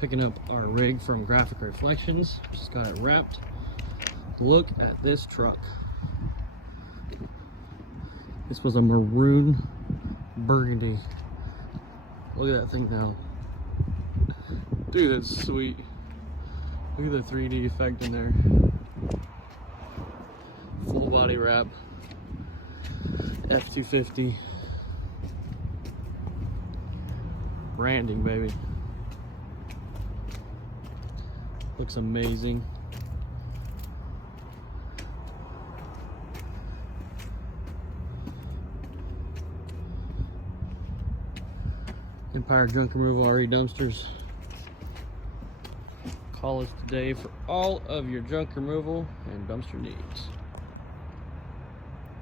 Picking up our rig from Graphic Reflections. Just got it wrapped. Look at this truck. This was a maroon burgundy. Look at that thing now. Dude, that's sweet. Look at the 3D effect in there. Full body wrap. F-250. Branding, baby. Looks amazing. Empire Junk Removal RE Dumpsters. Call us today for all of your junk removal and dumpster needs.